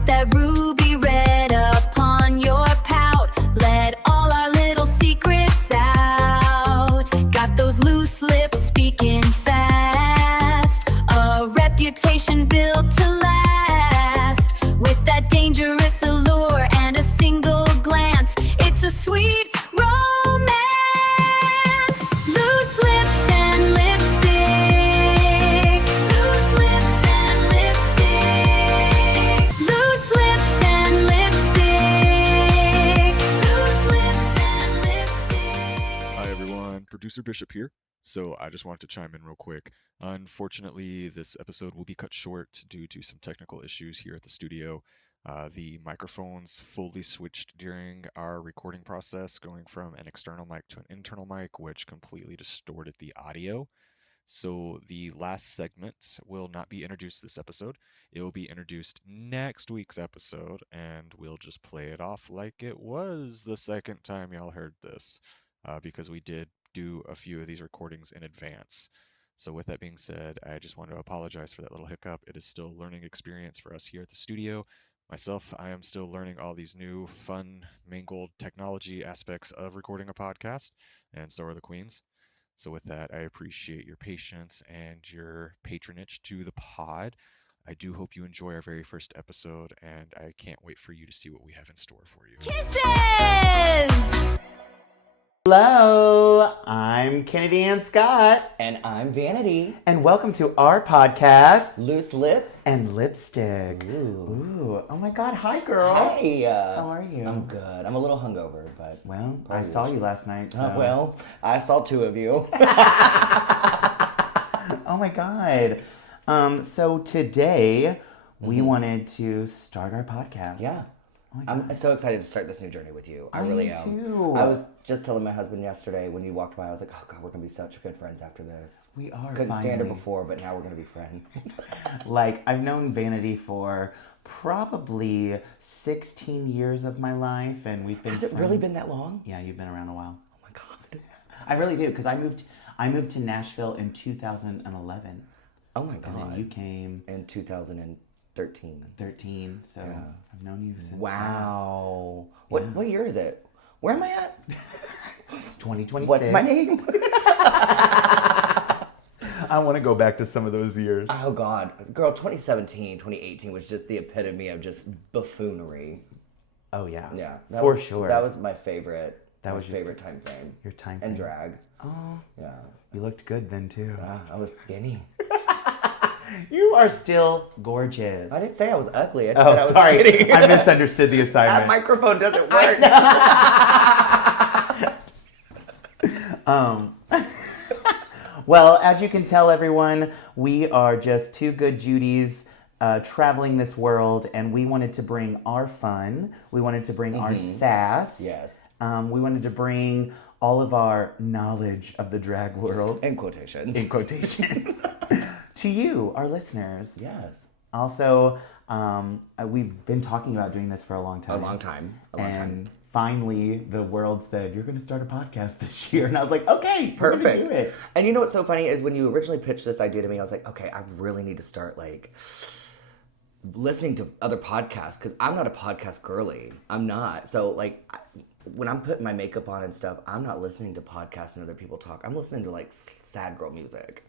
Got that ruby red upon your pout. Let all our little secrets out. Got those loose lips speaking fast. A reputation built to last. With that dangerous allure and a single glance, it's a sweet romance. Loose lips and lipstick. Loose lips and lipstick. Loose lips and lipstick. Loose lips and lipstick. Hi everyone, Producer Bishop here. So I just wanted to chime in real quick. Unfortunately, this episode will be cut short due to some technical issues here at the studio. The microphones fully switched during our recording process, going from an external mic to an internal mic, which completely distorted the audio. So the last segment will not be introduced this episode. It will be introduced next week's episode, and we'll just play it off like it was the second time y'all heard this, because we did do a few of these recordings in advance. So with that being said, I just want to apologize for that little hiccup. It is still a learning experience for us here at the studio. Myself, I am still learning all these new, fun, mangled technology aspects of recording a podcast, and so are the queens. So with that, I appreciate your patience and your patronage to the pod. I do hope you enjoy our very first episode, and I can't wait for you to see what we have in store for you. Kisses! Hello, I'm Kennedy Ann Scott, And I'm Vanity. and welcome to our podcast, Loose Lips. and Lipstick. Ooh, oh my God, hi girl. Hey. How are you? I'm good. I'm a little hungover, but... Well, I saw you last night, so. well, I saw two of you. Oh my God. So today, we wanted to start our podcast. Yeah. Oh my God. I'm so excited to start this new journey with you. I really am. too. I was just telling my husband yesterday when you walked by, I was like, oh God, we're going to be such good friends after this. We are Couldn't stand her finally. before, but now we're going to be friends. Like, I've known Vanity for probably 16 years of my life, and we've been Has it really friends. been that long? Yeah, you've been around a while. Oh my God. I really do, because I moved to Nashville in 2011, Oh my and God. then you came In 2013. 13. So Yeah. I've known you since. Wow. Yeah. What year is it? Where am I at? It's 2026. What's my name? I want to go back to some of those years. Oh God, girl, 2017, 2018 was just the epitome of just buffoonery. Oh yeah. Yeah, For sure. That was my favorite. That my was your- favorite time frame. your time And frame. drag. Oh, Yeah, you looked good then too. I was skinny. You are still gorgeous. I didn't say I was ugly. I just Oh, said I was sorry. skinny. I misunderstood the That assignment. microphone doesn't work. Well, as you can tell, everyone, we are just two good Judys traveling this world, and we wanted to bring our fun. We wanted to bring our sass. Yes. We wanted to bring all of our knowledge of the drag world, In quotations. in quotations, to you, our listeners. Yes. Also, we've been talking about doing this for a long time. A long time. A long And time. finally, the world said, you're going to start a podcast this year. And I was like, okay, we're going to Perfect. do it. And you know what's so funny is when you originally pitched this idea to me, I was like, okay, I really need to start like listening to other podcasts because I'm not a podcast girly. I'm not. So like when I'm putting my makeup on and stuff, I'm not listening to podcasts and other people talk. I'm listening to like sad girl music.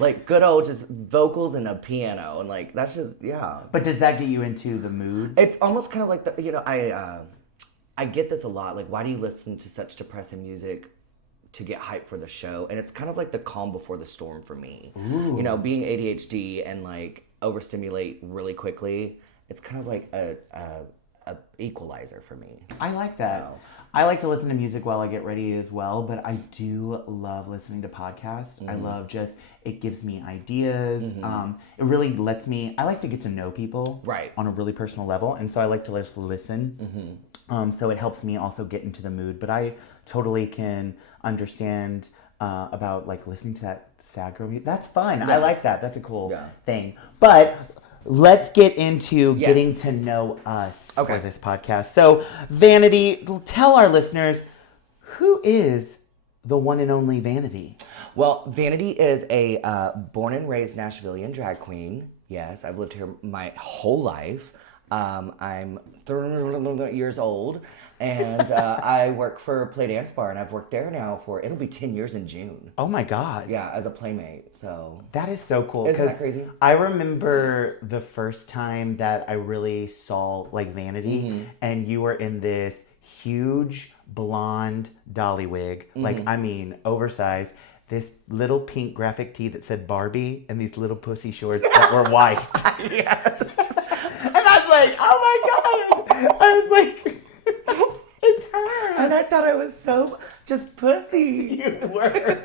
Like good old just vocals and a piano and like that's just yeah. But does that get you into the mood? It's almost kind of like the I get this a lot. Like, why do you listen to such depressing music to get hyped for the show? And it's kind of like the calm before the storm for me. Ooh. You know, being ADHD and like overstimulate really quickly, it's kind of like a equalizer for me. I like that. So- I like to listen to music while I get ready as well, but I do love listening to podcasts. I love just, it gives me ideas. It really lets me, I like to get to know people Right. on a really personal level. And so I like to just listen. So it helps me also get into the mood. But I totally can understand about like listening to that sad girl music. That's fun. I like that. That's a cool thing. But let's get into getting to know us for this podcast. So, Vanity, tell our listeners, who is the one and only Vanity? Well, Vanity is a born and raised Nashvilleian drag queen. Yes, I've lived here my whole life. I'm 30 years old, and I work for Play Dance Bar, and I've worked there now it'll be 10 years in June. Oh my God. Yeah, as a playmate, so. That is so cool. Isn't that 'cause crazy? I remember the first time that I really saw like Vanity, and you were in this huge blonde dolly wig, like I mean oversized, this little pink graphic tee that said Barbie, and these little pussy shorts that were white. Yes. And I was like, oh my God. I was like, it's her. And I thought I was so just pussy. You were.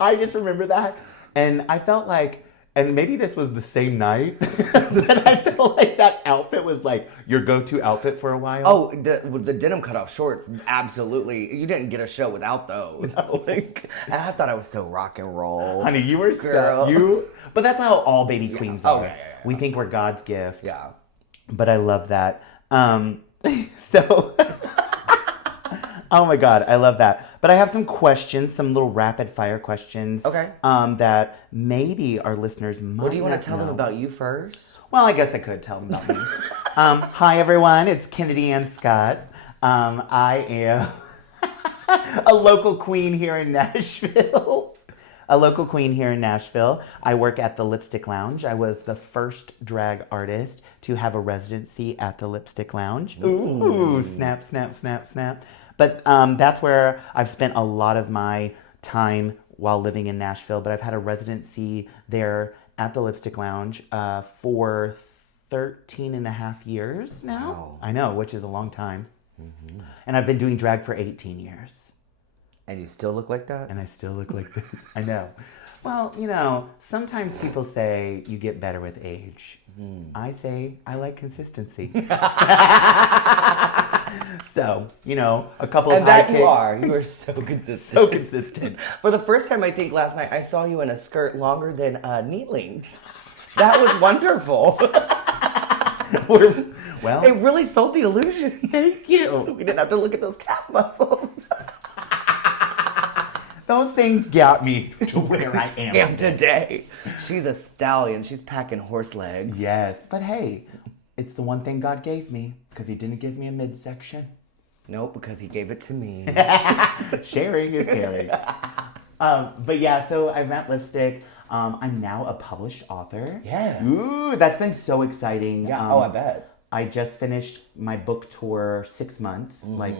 I just remember that. And I felt like, and maybe this was the same night, that I felt like that outfit was like your go-to outfit for a while. Oh, the denim cutoff shorts, absolutely. You didn't get a show without those. No. And I thought I was so rock and roll. Honey, you were Girl. but that's how all baby queens Oh, are. yeah. We think we're God's gift. Yeah. But I love that. So, oh my God, I love that. But I have some questions, some little rapid fire questions. Okay. That maybe our listeners might What do you want not to tell them know. about you first? Well, I guess I could tell them about me. Hi, everyone. It's Kennedy Ann Scott. I am a local queen here in Nashville. I work at the Lipstick Lounge. I was the first drag artist to have a residency at the Lipstick Lounge. Ooh, snap, snap, snap, snap. But that's where I've spent a lot of my time while living in Nashville. But I've had a residency there at the Lipstick Lounge for 13 and a half years now. Wow. I know, which is a long time. And I've been doing drag for 18 years. And you still look like that? And I still look like this. I know. Well, you know, sometimes people say you get better with age. I say I like consistency. So, you know, a couple of And high that kicks. you are. You are so consistent. So consistent. For the first time, I think last night, I saw you in a skirt longer than knee length. That was wonderful. Well, It really sold the illusion. thank you. We didn't have to look at those calf muscles. Those things got me to where I am. And today, she's a stallion. She's packing horse legs. Yes, but hey, it's the one thing God gave me because He didn't give me a midsection. Nope, because he gave it to me. Sharing is caring. But yeah, so I'm at Lipstick. I'm now a published author. Yes. Ooh, that's been so exciting. Yeah. I bet. I just finished my book tour 6 months, like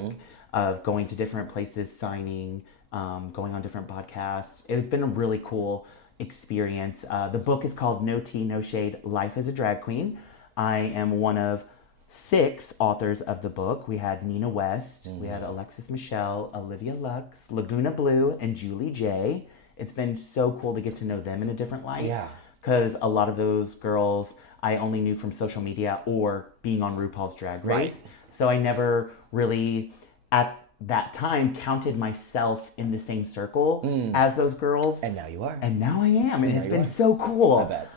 of going to different places, signing, going on different podcasts. It's been a really cool experience. The book is called No Tea, No Shade, Life as a Drag Queen. I am one of 6 authors of the book. We had Nina West, we had Alexis Michelle, Olivia Lux, Laguna Blue, and Julie J. It's been so cool to get to know them in a different light. Yeah. Because a lot of those girls I only knew from social media or being on RuPaul's Drag Race. Right. So I never really, at that time, counted myself in the same circle as those girls. And now you are. And now I am. And it's you been are. so cool. I bet.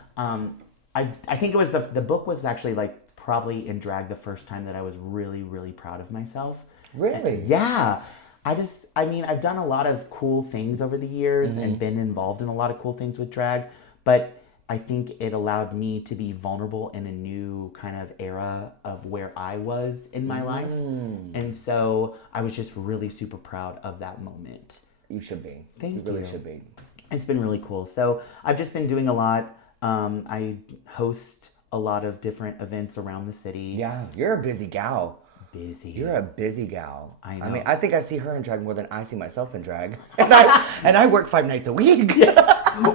I think it was the book was actually like probably in drag the first time that I was really, really proud of myself. Really? Yeah. I mean, I've done a lot of cool things over the years and been involved in a lot of cool things with drag, but I think it allowed me to be vulnerable in a new kind of era of where I was in my life. And so I was just really super proud of that moment. You should be. Thank You really you. should be. It's been really cool. So I've just been doing a lot. I host a lot of different events around the city. Yeah, you're a busy gal. Busy. You're a busy gal. I know. I mean, I think I see her in drag more than I see myself in drag. And I work 5 nights a week.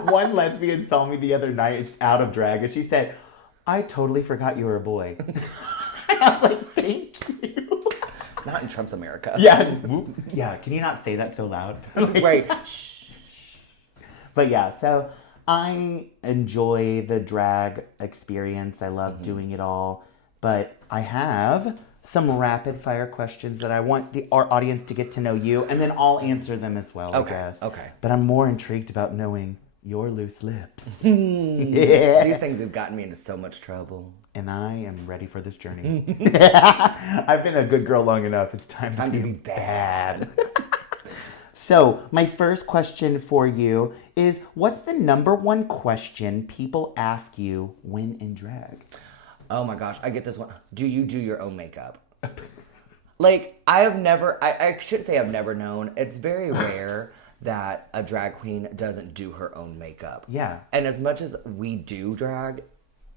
One lesbian saw me the other night out of drag and she said, I totally forgot you were a boy. And I was like, thank you. Not in Trump's America. Yeah. Yeah. Can you not say that so loud? Right. Shh. But yeah, so I enjoy the drag experience. I love doing it all. But I have some rapid fire questions that I want our audience to get to know you, and then I'll answer them as well, Okay, I guess. okay. But I'm more intrigued about knowing your loose lips. These things have gotten me into so much trouble. And I am ready for this journey. I've been a good girl long enough. It's time to be bad. So, my first question for you is, what's the number one question people ask you when in drag? Oh my gosh, I get this one. Do you do your own makeup? Like, I shouldn't say I've never known. It's very rare that a drag queen doesn't do her own makeup. Yeah. And as much as we do drag,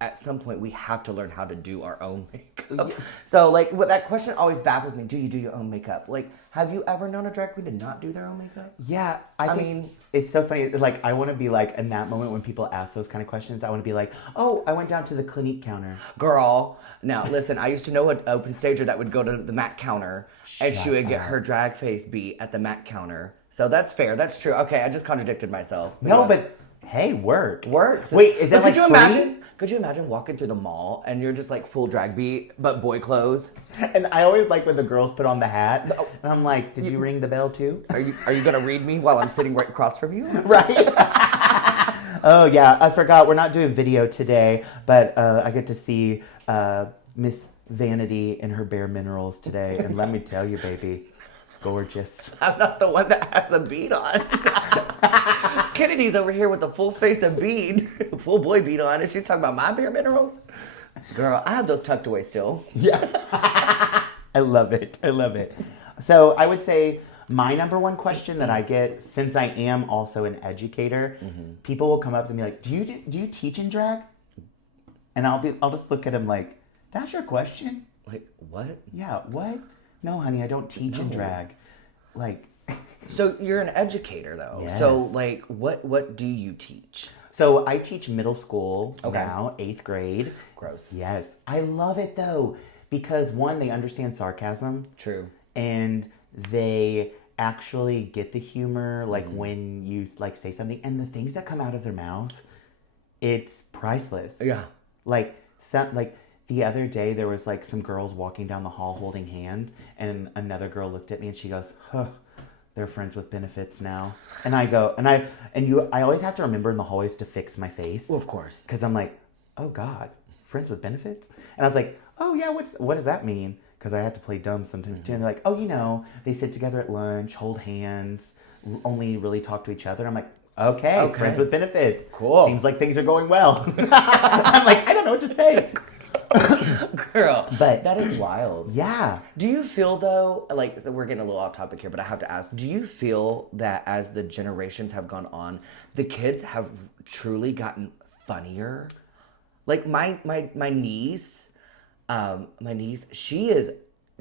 at some point we have to learn how to do our own makeup. Yes. So, like, that question always baffles me. Do you do your own makeup? Like, have you ever known a drag queen to not do their own makeup? Yeah, I mean, it's so funny. Like, I want to be like, in that moment when people ask those kind of questions, I want to be like, oh, I went down to the Clinique counter. Girl, now listen, I used to know an open stager that would go to the MAC counter and she would get her drag face beat at the MAC counter. So that's fair. That's true. Okay, I just contradicted myself. No, but hey, works. Wait, is that could like you free? imagine? Could you imagine walking through the mall and you're just like full drag beat, but boy clothes? And I always like when the girls put on the hat, and I'm like, did you ring the bell too? Are you gonna read me while I'm sitting right across from you? Right? Oh yeah, I forgot. We're not doing video today, but I get to see Miss Vanity in her bare minerals today, and let me tell you, baby, gorgeous. I'm not the one that has a bead on. Kennedy's over here with a full face of bead, full boy bead on, and she's talking about my bare minerals. Girl, I have those tucked away still. Yeah. I love it. I love it. So I would say my number one question that I get, since I am also an educator, people will come up and be like, do you teach in drag? And I'll just look at them like, that's your question? Like, what? Yeah, what? No, honey, I don't teach in drag. Like, So you're an educator though. Yes. So like, what do you teach? so I teach middle school Okay. now, 8th grade. Gross. Yes. I love it though, because one, they understand sarcasm. True. And they actually get the humor, like when you like say something, and the things that come out of their mouths, it's priceless. Yeah. Like the other day, there was like some girls walking down the hall holding hands, and another girl looked at me and she goes, "Huh, they're friends with benefits now." And I go, I always have to remember in the hallways to fix my face, Well, of course. because I'm like, oh God, friends with benefits? And I was like, oh yeah, what does that mean? Because I have to play dumb sometimes too. And they're like, oh, they sit together at lunch, hold hands, only really talk to each other. I'm like, okay, friends with benefits. Cool. Seems like things are going well. I'm like, I don't know what to say. Girl, But- that is wild. Yeah. Do you feel though, like, so we're getting a little off topic here, but I have to ask, do you feel that as the generations have gone on, the kids have truly gotten funnier? Like my niece, she is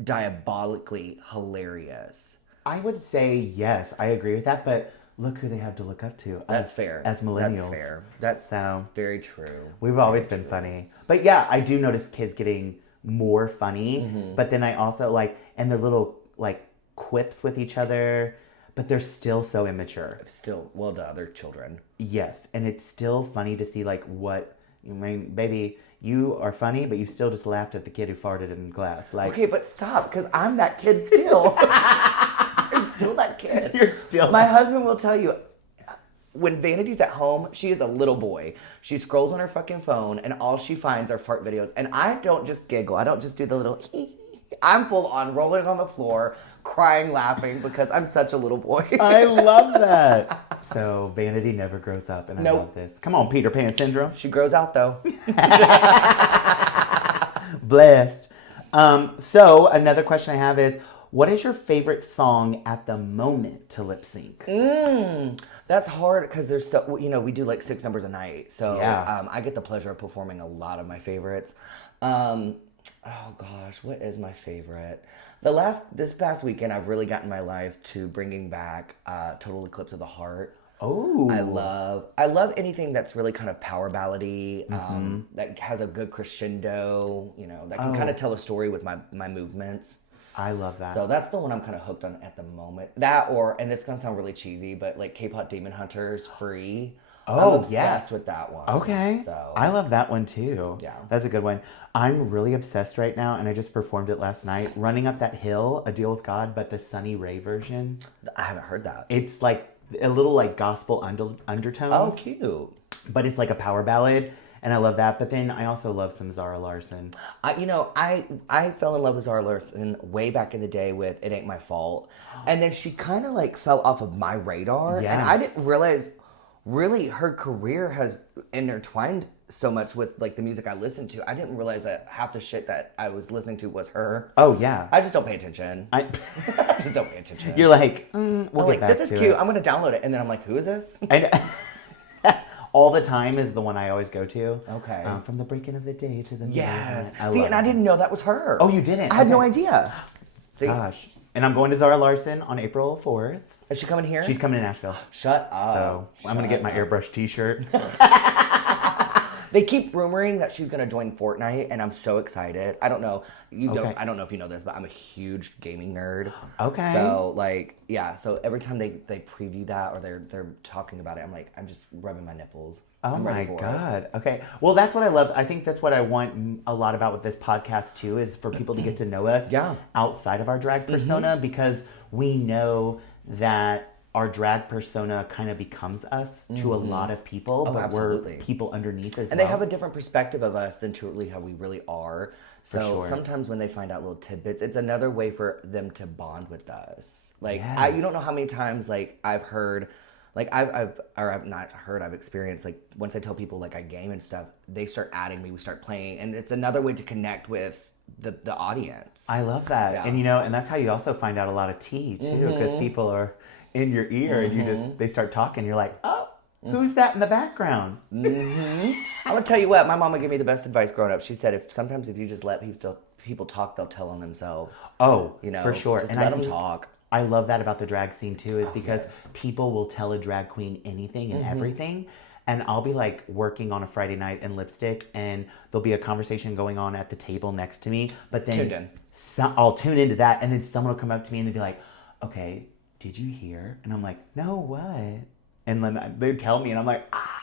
diabolically hilarious. I would say yes, I agree with that, but look who they have to look up to. That's us, fair. As millennials. That's fair. That's So very true. we've always been funny. But yeah, I do notice kids getting more funny, but then I also like, and their little like quips with each other, but they're still so immature. Still, well, duh, they're children. Yes, and it's still funny to see like I mean, baby, you are funny, but you still just laughed at the kid who farted in class. Like, Okay, but stop, because I'm that kid still. I'm still that kid. you're still My husband will tell you, when Vanity's at home, she is a little boy. She scrolls on her fucking phone, and all she finds are fart videos. And I don't just giggle. I don't just do the little I'm full on rolling on the floor, crying, laughing, because I'm such a little boy. I love that. So Vanity never grows up, and I Nope. love this. Come on, Peter Pan syndrome. She grows out, though. Blessed. So another question I have is, what is your favorite song at the moment to lip sync? That's hard because there's so, we do like 6 numbers a night. So Yeah. I get the pleasure of performing a lot of my favorites. Oh gosh, what is my favorite? This past weekend, I've really gotten my life to bringing back Total Eclipse of the Heart. Oh, I love anything that's really kind of power ballady, that has a good crescendo, that can kind of tell a story with my movements. I love that. So that's the one I'm kind of hooked on at the moment. And it's gonna sound really cheesy, but like K-pop Demon Hunters, Free. Oh, I'm obsessed with that one. Okay. So I love that one too. Yeah. That's a good one. I'm really obsessed right now, and I just performed it last night. Running Up That Hill, A Deal with God, but the Sunny Ray version. I haven't heard that. It's like a little like gospel undertones. Oh, cute. But it's like a power ballad. And I love that. But then I also love some Zara Larsson. I fell in love with Zara Larsson way back in the day with It Ain't My Fault. And then she kind of like fell off of my radar. Yeah. And I didn't realize really her career has intertwined so much with like the music I listened to. I didn't realize that half the shit that I was listening to was her. Oh, yeah. I just don't pay attention. I just don't pay attention. You're like, we'll I'm get like, back this to is cute. it. I'm going to download it. And then I'm like, who is this? I know. All the Time is the one I always go to. Okay. From the breaking of the day to the Yes. I See, love and I it. didn't know that was her. Oh, you didn't? I had no Okay. idea. See, Gosh. And I'm going to Zara Larsson on April 4th. is she coming here? She's coming to Nashville. Shut up. So I'm going to get my airbrush t-shirt. They keep rumoring that she's gonna join Fortnite, and I'm so excited. I don't know. Okay. I don't know if you know this, but I'm a huge gaming nerd. Okay. So like, yeah. So every time they preview that or they're talking about it, I'm just rubbing my nipples. Oh I'm ready my for it. God. Okay. Well, that's what I love. I think that's what I want a lot about with this podcast too, is for people to get to know us Yeah. outside of our drag persona, because we know that our drag persona kind of becomes us to a lot of people, but absolutely. we're people underneath as And well. they have a different perspective of us than truly how we really are. So sure. sometimes when they find out little tidbits, it's another way for them to bond with us. Like Yes. you don't know how many times like I've heard, like I've not heard, I've experienced, like once I tell people like I game and stuff, they start adding me, we start playing, and it's another way to connect with the audience. I love that. Yeah. And and that's how you also find out a lot of tea too, because people are in your ear and they start talking, you're like, oh, who's that in the background? I'm gonna tell you what, my mama gave me the best advice growing up. She said sometimes if you just let people talk, they'll tell on themselves. Oh, You for sure. Just And let I them think talk. I love that about the drag scene too, is because people will tell a drag queen anything and everything. And I'll be like working on a Friday night in lipstick, and there'll be a conversation going on at the table next to me. But then Tuned in. I'll tune into that, and then someone will come up to me and they'll be like, okay, did you hear? And I'm like, no, what? And then they tell me, and I'm like, ah.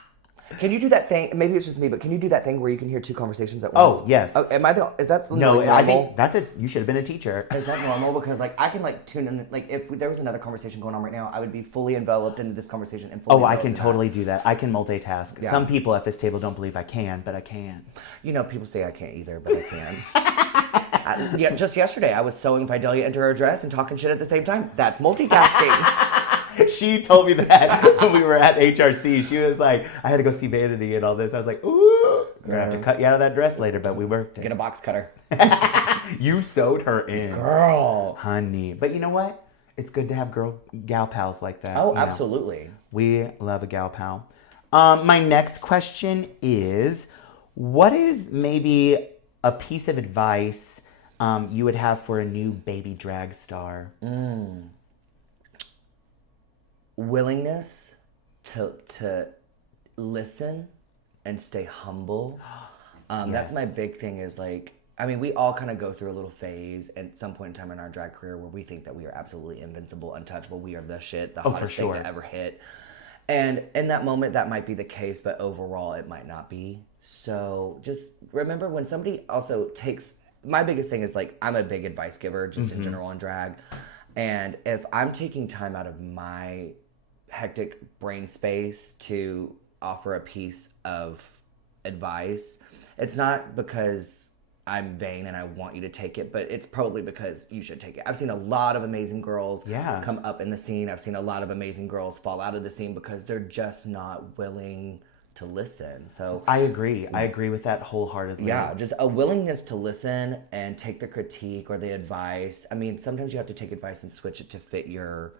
Can you do that thing? Maybe it's just me, but can you do that thing where you can hear two conversations at once? Oh, yes. Am I the? Is that No, like, I normal? think you should have been a teacher. Is that normal? Because like I can like tune in. Like if there was another conversation going on right now, I would be fully enveloped into this conversation and fully. Oh, I enveloped can in that. totally do that. I can multitask. Yeah. Some people at this table don't believe I can, but I can. People say I can't either, but I can. Just yesterday, I was sewing Fidelia into her dress and talking shit at the same time. That's multitasking. She told me that when we were at HRC. She was like, I had to go see Vanity and all this. I was like, ooh, we're going to have to cut you out of that dress later, but we worked Get it. a box cutter, You sewed her in. girl. Honey. But you know what? It's good to have gal pals like that. Oh, you know. absolutely. We love a gal pal. My next question is, what is maybe a piece of advice you would have for a new baby drag star? Willingness to listen and stay humble. That's my big thing is like, I mean, we all kind of go through a little phase at some point in time in our drag career where we think that we are absolutely invincible, untouchable. We are the shit, the for hottest thing sure. to ever hit. And in that moment, that might be the case, but overall, it might not be. So just remember when somebody also takes, my biggest thing is like, I'm a big advice giver just in general in drag. And if I'm taking time out of my hectic brain space to offer a piece of advice, it's not because I'm vain and I want you to take it, but it's probably because you should take it. I've seen a lot of amazing girls come up in the scene. I've seen a lot of amazing girls fall out of the scene because they're just not willing to listen. So I agree. I agree with that wholeheartedly. yeah, just a willingness to listen and take the critique or the advice. I mean, sometimes you have to take advice and switch it to fit your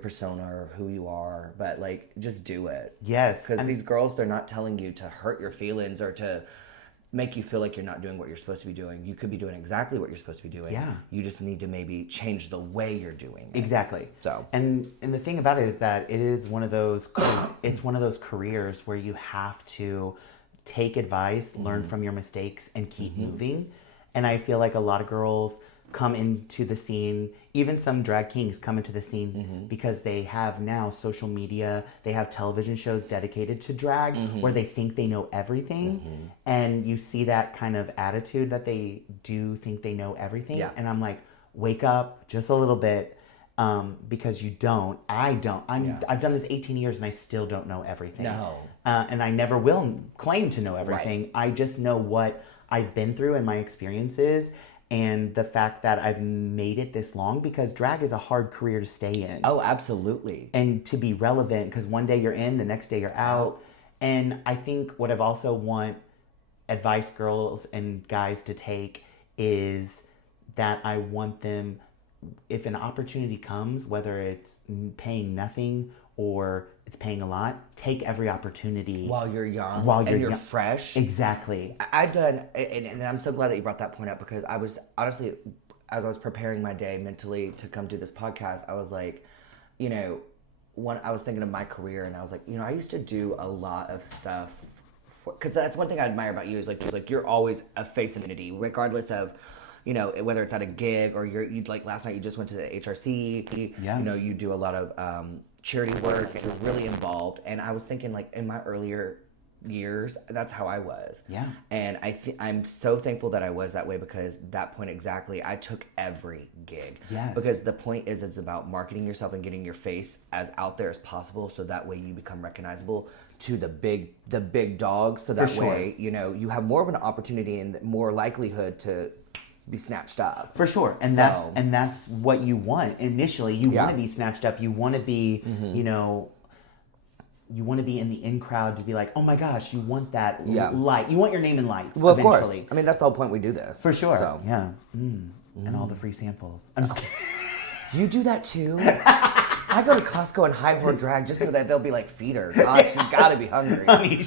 persona or who you are, but like just do it. Yes. Because these girls, they're not telling you to hurt your feelings or to make you feel like you're not doing what you're supposed to be doing. You could be doing exactly what you're supposed to be doing. Yeah. You just need to maybe change the way you're doing it. Exactly. So. And the thing about it is that it is one of those it's one of those careers where you have to take advice, learn from your mistakes, and keep moving. And I feel like a lot of girls come into the scene, even some drag kings come into the scene because they have now social media, they have television shows dedicated to drag where they think they know everything. And you see that kind of attitude that they do think they know everything. Yeah. And I'm like, wake up just a little bit because you don't. I don't. I've done this 18 years and I still don't know everything. No. And I never will claim to know everything. Right. I just know what I've been through and my experiences, and the fact that I've made it this long, because drag is a hard career to stay in. Oh, absolutely. And to be relevant, because one day you're in, the next day you're out. And I think what I've also want advice girls and guys to take is that I want them, if an opportunity comes, whether it's paying nothing or it's paying a lot, take every opportunity. While you're young, While you're fresh. Exactly. I've done, and I'm so glad that you brought that point up, because I was honestly, as I was preparing my day mentally to come do this podcast, I was like, you know, I was thinking of my career, and I was like, you know, I used to do a lot of stuff, because that's one thing I admire about you, is like you're always a face of community, regardless of, you know, whether it's at a gig or you like last night you just went to the HRC, Yeah. you know, you do a lot of charity work, you're really involved, and I was thinking, like, in my earlier years, that's how I was. Yeah. And I'm so thankful that I was that way, because that point exactly, I took every gig. Yes. Because the point is, it's about marketing yourself and getting your face as out there as possible, so that way you become recognizable to the big dogs, so that way, you know, you have more of an opportunity and more likelihood to be snatched up. For sure. And that's what you want. Initially, you want to be snatched up. You want to be, you know, you want to be in the in crowd to be like, oh my gosh, you want that light. You want your name in lights. Well, of eventually. course. I mean, that's the whole point we do this. For sure. So. Yeah. And all the free samples. I'm just kidding. You do that too? I go to Costco and high horn drag just so that they'll be like, feed her. God, she's got to be hungry. Honey,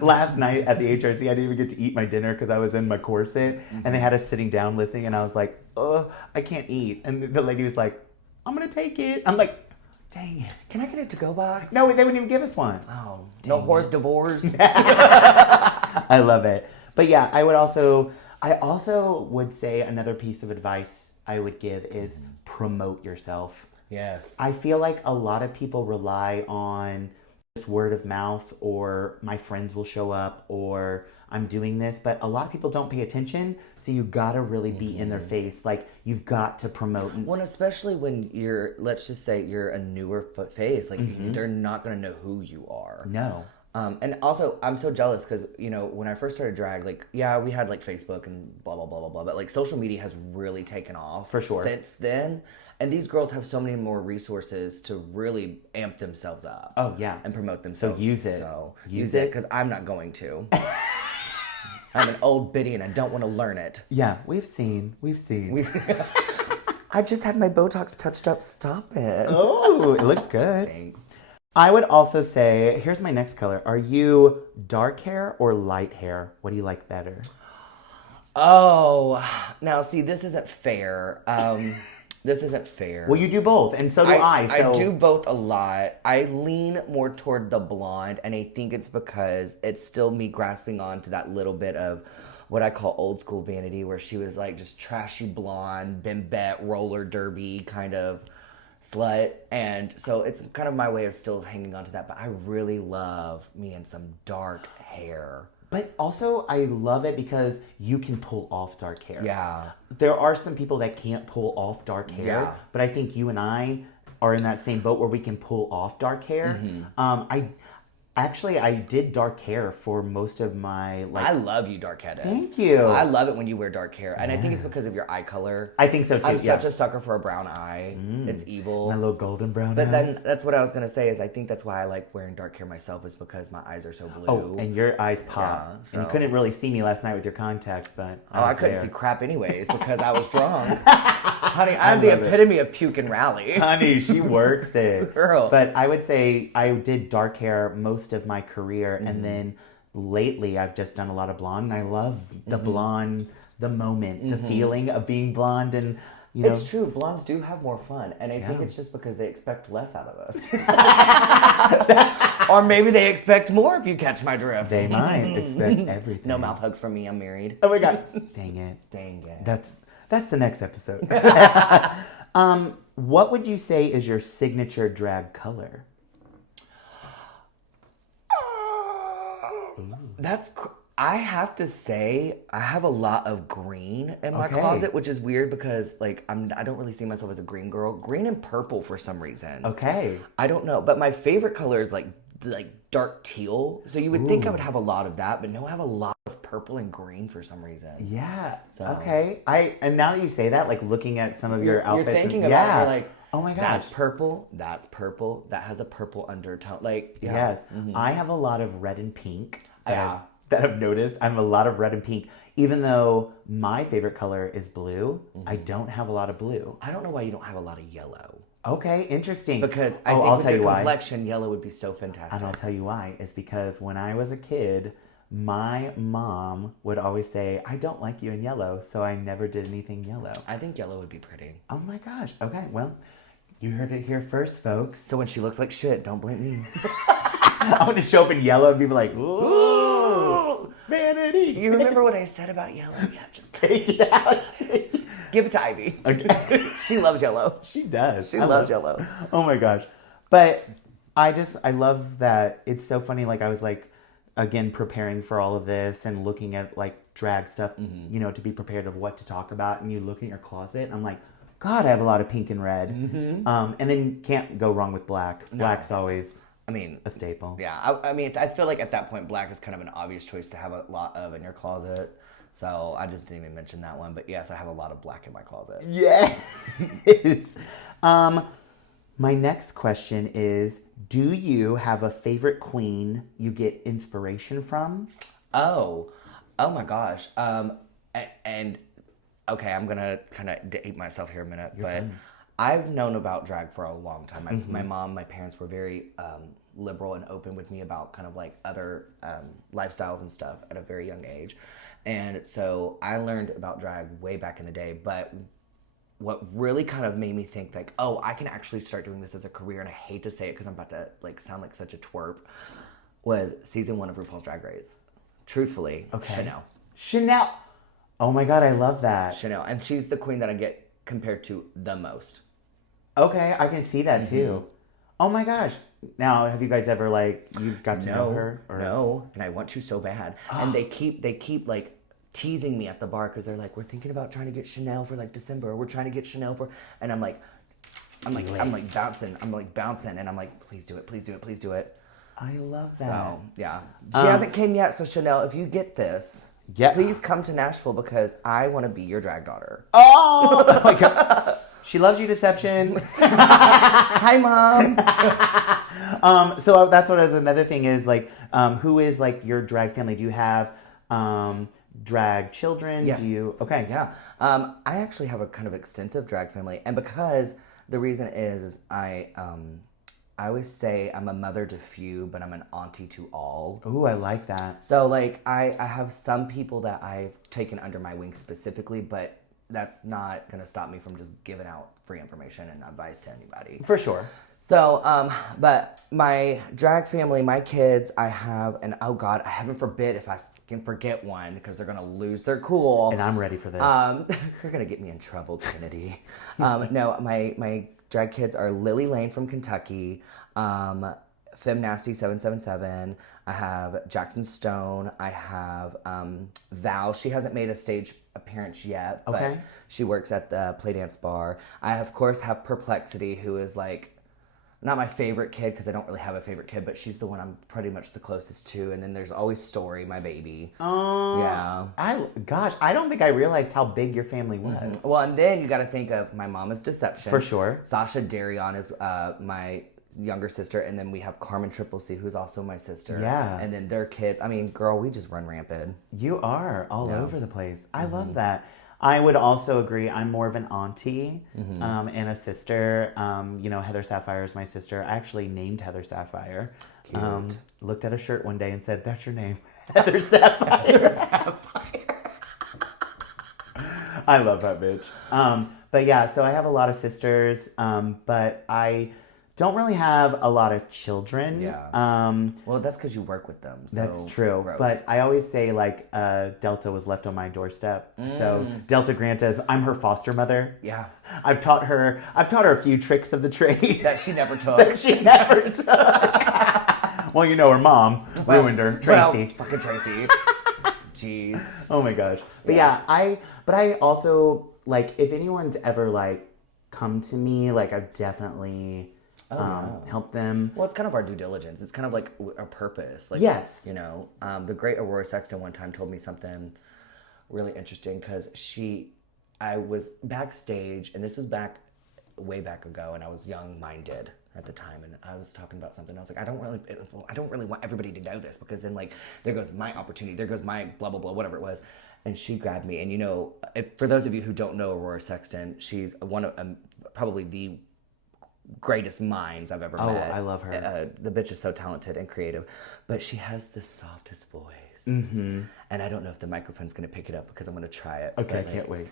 last night at the HRC, I didn't even get to eat my dinner because I was in my corset, and they had us sitting down listening, and I was like, oh, I can't eat. And the lady was like, I'm going to take it. I'm like, dang it. Can I get a to-go box? No, they wouldn't even give us one. Oh, no horse divorce. I love it. But yeah, I also would say another piece of advice I would give is promote yourself. Yes. I feel like a lot of people rely on just word of mouth, or my friends will show up, or I'm doing this, but a lot of people don't pay attention, so you gotta really be in their face. Like, you've got to promote. Well, especially when you're, let's just say you're a newer face, like they're not gonna know who you are. No. And also, I'm so jealous because, you know, when I first started drag, like, yeah, we had like Facebook and blah, blah, blah, blah, blah, but like social media has really taken off For sure. since then. And these girls have so many more resources to really amp themselves up. Oh, yeah. And promote themselves. So use it. So Use use it, it. because I'm not going to. I'm an old biddy and I don't want to learn it. Yeah, we've seen. I just had my Botox touched up. Stop it. Oh, it looks good. Thanks. I would also say, here's my next color. Are you dark hair or light hair? What do you like better? Oh, now see, this isn't fair. This isn't fair. Well, you do both, and so do I. So. I do both a lot. I lean more toward the blonde, and I think it's because it's still me grasping on to that little bit of what I call old school Vanity, where she was like just trashy blonde, bimbette, roller derby kind of slut. And so it's kind of my way of still hanging on to that. But I really love me and some dark hair. But also, I love it because you can pull off dark hair. Yeah. There are some people that can't pull off dark hair, Yeah. but I think you and I are in that same boat where we can pull off dark hair. I did dark hair for most of my I love you dark-headed. Thank you. I love it when you wear dark hair. And I think it's because of your eye color. I think so too. I'm such a sucker for a brown eye. It's evil. My little golden brown But eyes. then that's what I was gonna say is I think that's why I like wearing dark hair myself, is because my eyes are so blue. Oh, and your eyes pop. Yeah, And you couldn't really see me last night with your contacts, but I couldn't there. see crap anyways because I was drunk. Honey, I'm the epitome of puke and rally. Honey, she works it. Girl. But I would say I did dark hair most of my career, and then lately I've just done a lot of blonde, and I love the blonde, the moment, the feeling of being blonde, and you know. It's true, blondes do have more fun, and I think Yeah. it's just because they expect less out of us. Or maybe they expect more, if you catch my drift. They might expect everything. No mouth hugs from me, I'm married. Oh my god. Dang it. Dang it. That's the next episode. What would you say is your signature drag color? I have to say, I have a lot of green in my Okay. closet, which is weird because like I don't really see myself as a green girl. Green and purple for some reason. Okay. I don't know, but my favorite color is like dark teal. So you would think I would have a lot of that, but no, I have a lot of purple and green for some reason. Yeah. So- Okay. And now that you say that, like looking at some of your outfits, You're thinking and, about yeah. it, you're like, oh my gosh. that's purple. That's purple. That has a purple undertone. Like, yeah. Yes. I have a lot of red and pink. Yeah. That I've noticed. I have a lot of red and pink. Even though my favorite color is blue, I don't have a lot of blue. I don't know why you don't have a lot of yellow. Okay, interesting. Because I Oh, think I'll with tell your you why. complexion, yellow would be so fantastic. And I'll tell you why. It's because when I was a kid, my mom would always say, I don't like you in yellow, so I never did anything yellow. I think yellow would be pretty. Oh my gosh. Okay, well, you heard it here first, folks. So when she looks like shit, don't blame me. I want to show up in yellow and people like, ooh, vanity. You remember what I said about yellow? Yeah, just Take it out. give it to Ivy. Okay. She loves yellow. She does. She I loves love- yellow. Oh my gosh. But I love that. It's so funny. Like I was like, again, preparing for all of this and looking at like drag stuff, you know, to be prepared of what to talk about. And you look in your closet and I'm like, God, I have a lot of pink and red. And then you can't go wrong with black. Black's always I mean, a staple. yeah. I mean, I feel like at that point, black is kind of an obvious choice to have a lot of in your closet. So I just didn't even mention that one. But yes, I have a lot of black in my closet. Yes. My next question is, do you have a favorite queen you get inspiration from? Oh my gosh. And okay, I'm gonna kind of date myself here a minute, but I've known about drag for a long time. My mom, my parents were very liberal and open with me about kind of like other lifestyles and stuff at a very young age, and so I learned about drag way back in the day. But what really kind of made me think like, oh, I can actually start doing this as a career, and I hate to say it because I'm about to like sound like such a twerp, was season 1 of RuPaul's Drag Race. Truthfully, Okay. Chanel. Oh my God, I love that. Chanel, and she's the queen that I get compared to the most. Okay, I can see that too. Oh my gosh. Now, have you guys ever like, you got to know her? Or... No, and I want to so bad. And they keep like teasing me at the bar because they're like, we're thinking about trying to get Chanel for like December, or we're trying to get Chanel for, and I'm like bouncing, and I'm like, please do it, please do it, please do it. I love that. So yeah, she hasn't came yet. So Chanel, if you get this, Yeah. please come to Nashville because I want to be your drag daughter. Oh my God. She loves you, Deception. Hi, Mom. So that's what is another thing is like, who is like your drag family? Do you have drag children? Yes. Do you? Okay. Yeah. I actually have a kind of extensive drag family, and because the reason is I always say I'm a mother to few, but I'm an auntie to all. Ooh, I like that. So like I have some people that I've taken under my wing specifically, but that's not gonna stop me from just giving out free information and advice to anybody. For sure. So, but my drag family, my kids, I have, and oh God, heaven forbid if I can forget one because they're gonna lose their cool. And I'm ready for this. You're gonna get me in trouble, Kennedy. No, my drag kids are Lily Lane from Kentucky, Fem Nasty 777. I have Jackson Stone. I have Val. She hasn't made a stage appearance yet, but Okay. she works at the Playdance bar. I of course have Perplexity, who is like not my favorite kid because I don't really have a favorite kid, but she's the one I'm pretty much the closest to. And then there's always Story, my baby. Yeah. I don't think I realized how big your family was. Well, and then you got to think of my mom is Deception. For sure. Sasha Darion is my younger sister, and then we have Carmen Triple C, who's also my sister. Yeah. And then their kids. I mean, girl, we just run rampant. You are all over the place. I love that. I would also agree. I'm more of an auntie and a sister. You know, Heather Sapphire is my sister. I actually named Heather Sapphire. Cute. Looked at a shirt one day and said, "That's your name, Heather Sapphire." Heather Sapphire. I love that bitch. But yeah, so I have a lot of sisters, but I don't really have a lot of children. Yeah. Well, that's because you work with them. So That's true. gross. But I always say, like, Delta was left on my doorstep. So Delta Grantas, I'm her foster mother. Yeah. I've taught her a few tricks of the trade That she never took. that she never took. Well, you know, her mom ruined her, Tracy. Well, fucking Tracy. Jeez. Oh my gosh. But yeah, I also, like, if anyone's ever, like, come to me, like, I've definitely helped them. Well, it's kind of our due diligence. It's kind of like our purpose. Like, Yes. You know, the great Aurora Sexton one time told me something really interesting because I was backstage, and this was way back ago, and I was young-minded at the time, and I was talking about something. I was like, I don't really want everybody to know this, because then, like, there goes my opportunity, there goes my blah blah blah, whatever it was. And she grabbed me, and you know, for those of you who don't know Aurora Sexton, she's one of probably the greatest minds I've ever met. Oh, I love her. The bitch is so talented and creative, but she has the softest voice. Mm-hmm. And I don't know if the microphone's gonna pick it up, because I'm gonna try it. Okay, I can't wait.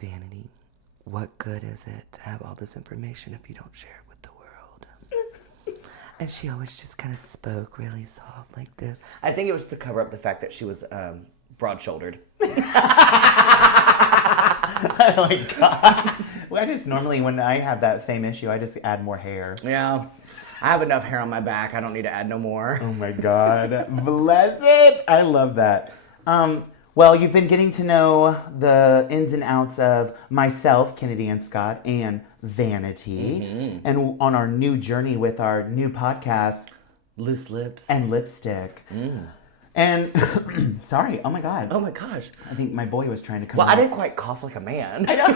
Vanity, what good is it to have all this information if you don't share it with the world? And she always just kind of spoke really soft like this. I think it was to cover up the fact that she was broad-shouldered. Oh my god. Well, I just normally, when I have that same issue, I just add more hair. Yeah. I have enough hair on my back. I don't need to add no more. Oh my god. Bless it. I love that. Well, you've been getting to know the ins and outs of myself, Kennedy Ann Scott, and Vanity. Mm-hmm. And on our new journey with our new podcast, Loose lips. and lipstick. And sorry, oh my god. Oh my gosh. I think my boy was trying to come Well, out. I didn't quite cough like a man. I know.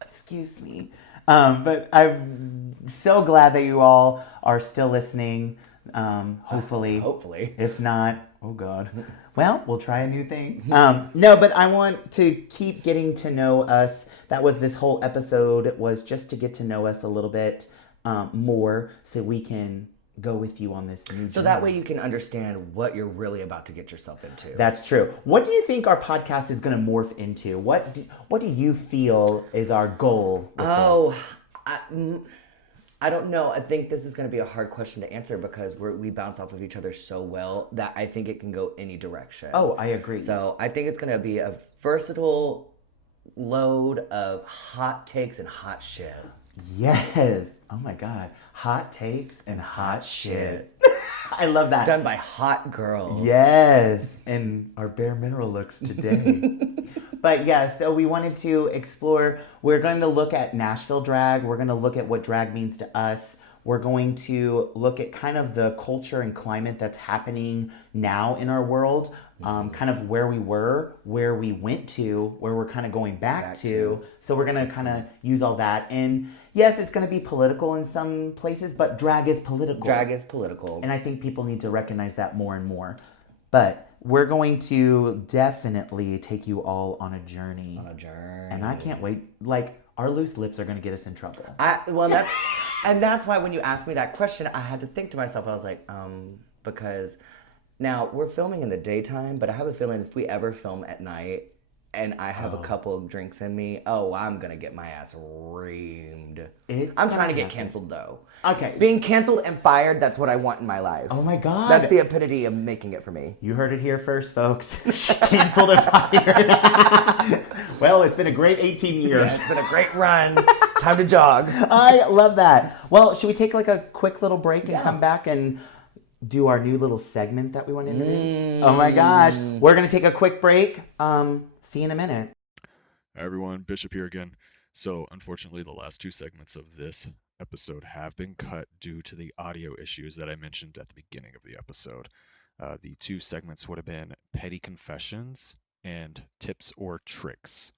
Excuse me. But I'm so glad that you all are still listening. Hopefully. Hopefully. If not, oh God. Well, we'll try a new thing. No, but I want to keep getting to know us. That was this whole episode, was just to get to know us a little bit more, so we can go with you on this new journey. So that way you can understand what you're really about to get yourself into. That's true. What do you think our podcast is going to morph into? What do you feel is our goal with this? I don't know. I think this is going to be a hard question to answer, because we bounce off of each other so well that I think it can go any direction. Oh, I agree. So I think it's going to be a versatile load of hot takes and hot shit. Yes. Oh my God. Hot takes and hot shit. I love that. Done by hot girls. Yes. And our bare mineral looks today. But yeah, so we wanted to explore. We're going to look at Nashville drag. We're going to look at what drag means to us. We're going to look at kind of the culture and climate that's happening now in our world. Kind of where we were, where we went to, where we're kind of going back to. So we're going to kind of use all that. And yes, it's going to be political in some places, but drag is political. Drag is political. And I think people need to recognize that more and more. But we're going to definitely take you all on a journey. On a journey. And I can't wait. Like, our loose lips are going to get us in trouble. That's why when you asked me that question, I had to think to myself. I was like, because now we're filming in the daytime, but I have a feeling if we ever film at night and I have a couple of drinks in me, I'm going to get my ass reamed. I'm trying to get canceled, though. Okay. Being canceled and fired, that's what I want in my life. Oh my God. That's the epitome of making it for me. You heard it here first, folks. Canceled and fired. Well, it's been a great 18 years. Yeah, it's been a great run. Time to jog. I love that. Well, should we take like a quick little break and come back and do our new little segment that we want to introduce? Oh my gosh. We're going to take a quick break. See you in a minute. Hi everyone, Bishop here again. So unfortunately, the last two segments of this episode have been cut due to the audio issues that I mentioned at the beginning of the episode. The two segments would have been Petty Confessions and Tips or Tricks.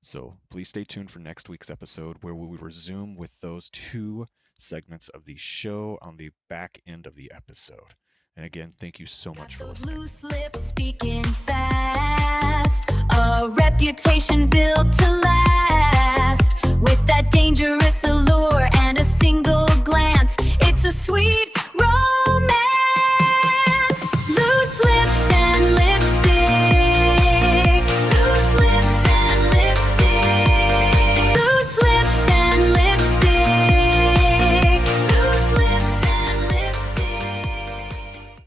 So please stay tuned for next week's episode, where we will resume with those two segments of the show on the back end of the episode. And again, thank you so much for listening. Loose lips speaking fast, a reputation built to last. With that dangerous allure and a single glance, it's a sweet